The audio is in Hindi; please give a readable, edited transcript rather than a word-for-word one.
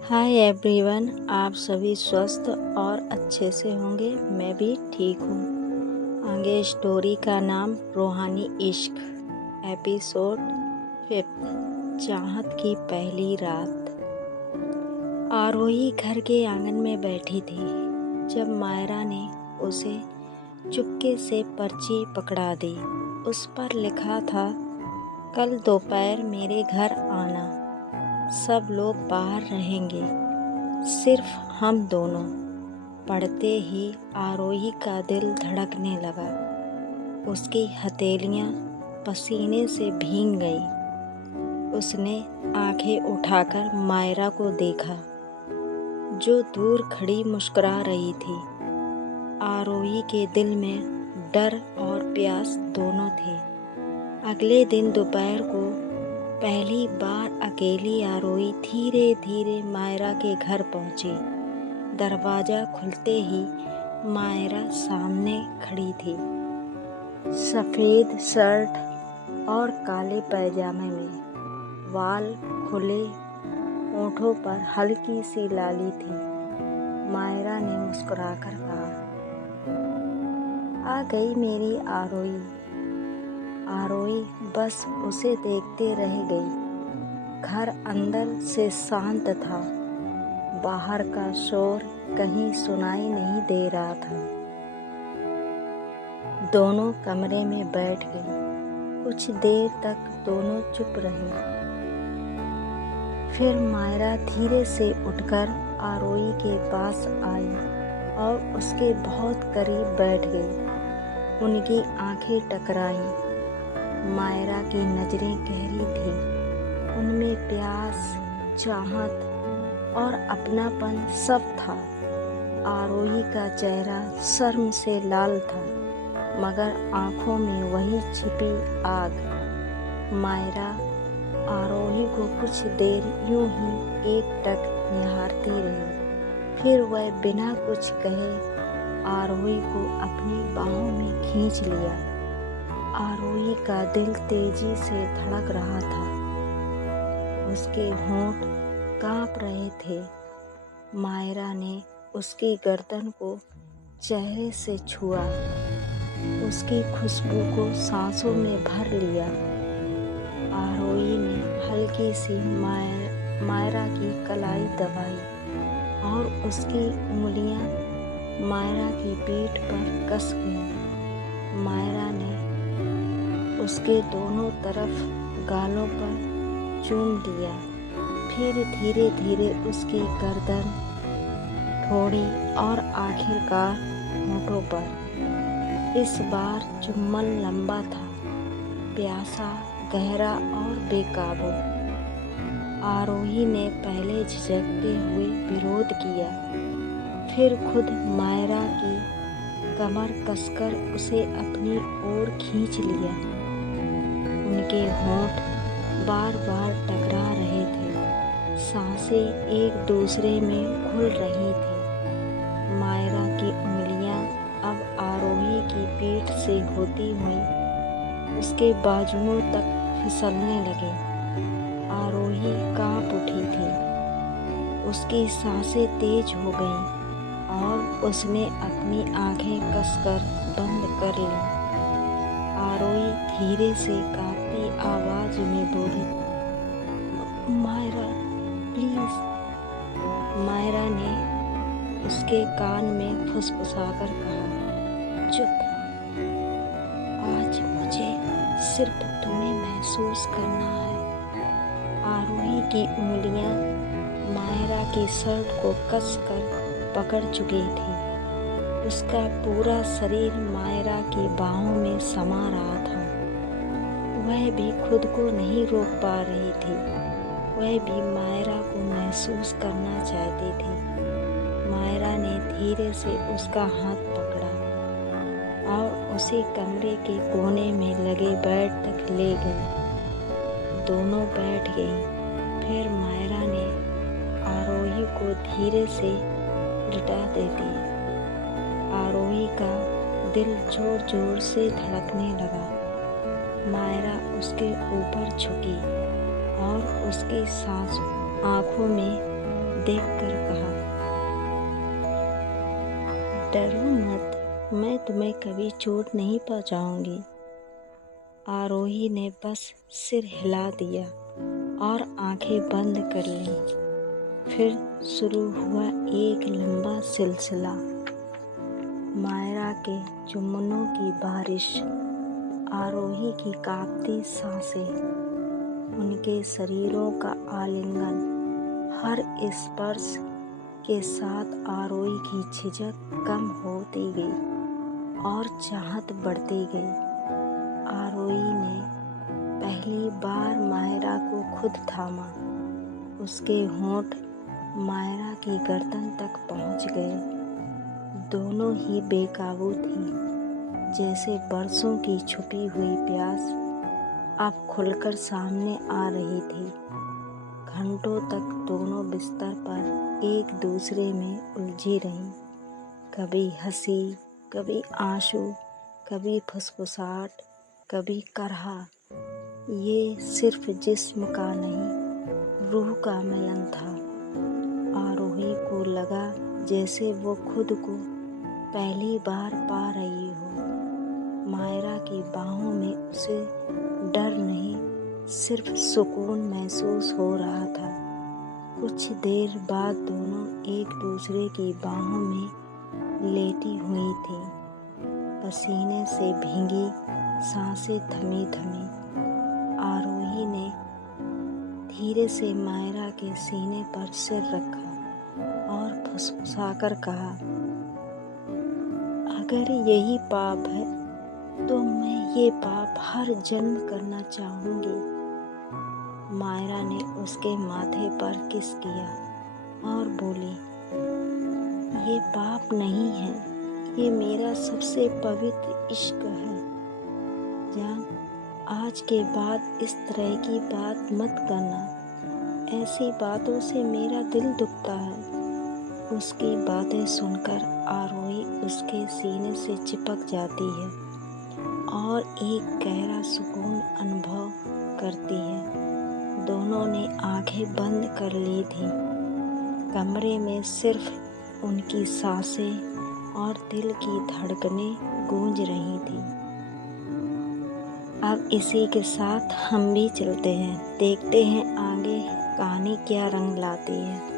हाय एवरीवन, आप सभी स्वस्थ और अच्छे से होंगे। मैं भी ठीक हूँ। आगे स्टोरी का नाम रूहानी इश्क, एपिसोड 5, चाहत की पहली रात। आरोही घर के आंगन में बैठी थी जब मायरा ने उसे चुपके से पर्ची पकड़ा दी। उस पर लिखा था, कल दोपहर मेरे घर आना, सब लोग बाहर रहेंगे, सिर्फ हम दोनों। पढ़ते ही आरोही का दिल धड़कने लगा। उसकी हथेलियां पसीने से भीग गईं। उसने आंखें उठाकर मायरा को देखा, जो दूर खड़ी मुस्कुरा रही थी। आरोही के दिल में डर और प्यास दोनों थे। अगले दिन दोपहर को पहली बार अकेली आरोही धीरे धीरे मायरा के घर पहुंची। दरवाजा खुलते ही मायरा सामने खड़ी थी, सफ़ेद शर्ट और काले पैजामे में, बाल खुले, होठों पर हल्की सी लाली थी। मायरा ने मुस्कुराकर कहा, आ गई मेरी आरोही। आरोही बस उसे देखते रह गई। घर अंदर से शांत था, बाहर का शोर कहीं सुनाई नहीं दे रहा था। दोनों कमरे में बैठ गई। कुछ देर तक दोनों चुप रही। फिर मायरा धीरे से उठकर आरोही के पास आई और उसके बहुत करीब बैठ गई। उनकी आंखें टकराईं। मायरा की नज़रें गहरी थीं। उनमें प्यास, चाहत और अपनापन सब था। आरोही का चेहरा शर्म से लाल था, मगर आंखों में वही छिपी आग। मायरा आरोही को कुछ देर यूं ही एकटक निहारती रही। फिर वह बिना कुछ कहे आरोही को अपनी बाहों में खींच लिया। आरोही का दिल तेजी से धड़क रहा था। उसके होंठ कांप रहे थे। मायरा ने उसकी गर्दन को चेहरे से छुआ, उसकी खुशबू को सांसों में भर लिया। आरोही ने हल्की सी मायरा की कलाई दबाई और उसकी उंगलियां मायरा की पीठ पर कस गईं। मायरा ने उसके दोनों तरफ गालों पर चूम लिया, फिर धीरे धीरे उसकी गर्दन, ठोड़ी और आखिरकार होठों पर। इस बार चुम्बन लंबा था, प्यासा, गहरा और बेकाबू। आरोही ने पहले झिझकते हुए विरोध किया, फिर खुद मायरा की कमर कसकर उसे अपनी ओर खींच लिया। उनके होंठ बार बार टकरा रहे थे, सांसें एक दूसरे में घुल रही थी। मायरा की उंगलियां अब आरोही की पीठ से होती हुई उसके बाजुओं तक फिसलने लगी। आरोही कांप उठी थी। उसकी सांसें तेज हो गईं और उसने अपनी आंखें कसकर बंद कर लीं। आरोही धीरे से कांपती आवाज में बोली, मायरा प्लीज। मायरा ने उसके कान में फुसफुसाकर कहा, चुप। आज मुझे सिर्फ तुम्हें महसूस करना है। आरोही की उंगलियां मायरा की शर्ट को कसकर पकड़ चुकी थी। उसका पूरा शरीर मायरा की बाहों में समा रहा था। वह भी खुद को नहीं रोक पा रही थी। वह भी मायरा को महसूस करना चाहती थी। मायरा ने धीरे से उसका हाथ पकड़ा और उसे कमरे के कोने में लगे बेड तक ले गई। दोनों बैठ गईं। फिर मायरा ने आरोही को धीरे से लिटा दे दी। आरोही का दिल जोर जोर से धड़कने लगा। मायरा उसके ऊपर झुकी और उसकी आंखों में देखकर कहा, डरो मत, मैं तुम्हें कभी चोट नहीं पहुंचाऊंगी। आरोही ने बस सिर हिला दिया और आंखें बंद कर लीं। फिर शुरू हुआ एक लंबा सिलसिला। मायरा के चुम्बनों की बारिश, आरोही की कांपती सांसें, उनके शरीरों का आलिंगन। हर स्पर्श के साथ आरोही की झिझक कम होती गई और चाहत बढ़ती गई। आरोही ने पहली बार मायरा को खुद थामा। उसके होंठ मायरा की गर्दन तक पहुंच गए। दोनों ही बेकाबू थी, जैसे बरसों की छुपी हुई प्यास अब खुलकर सामने आ रही थी। घंटों तक दोनों बिस्तर पर एक दूसरे में उलझी रहीं। कभी हंसी, कभी आंसू, कभी फुसफुसाहट, कभी करहा। ये सिर्फ जिस्म का नहीं, रूह का मिलन था। आरोही को लगा जैसे वो खुद को पहली बार पा रही हो। मायरा की बाहों में उसे डर नहीं, सिर्फ सुकून महसूस हो रहा था। कुछ देर बाद दोनों एक दूसरे की बाहों में लेटी हुई थीं, पसीने से भीगी, सांसें थमी थमी। आरोही ने धीरे से मायरा के सीने पर सिर रखा और फुसफुसाकर कहा, अगर यही पाप है तो मैं ये पाप हर जन्म करना चाहूँगी। मायरा ने उसके माथे पर किस किया और बोली, ये पाप नहीं है, ये मेरा सबसे पवित्र इश्क है। जान, आज के बाद इस तरह की बात मत करना। ऐसी बातों से मेरा दिल दुखता है। उसकी बातें सुनकर आरोही उसके सीने से चिपक जाती है और एक गहरा सुकून अनुभव करती है। दोनों ने आंखें बंद कर ली थीं। कमरे में सिर्फ उनकी सांसें और दिल की धड़कनें गूंज रही थीं। अब इसी के साथ हम भी चलते हैं, देखते हैं आगे कहानी क्या रंग लाती है।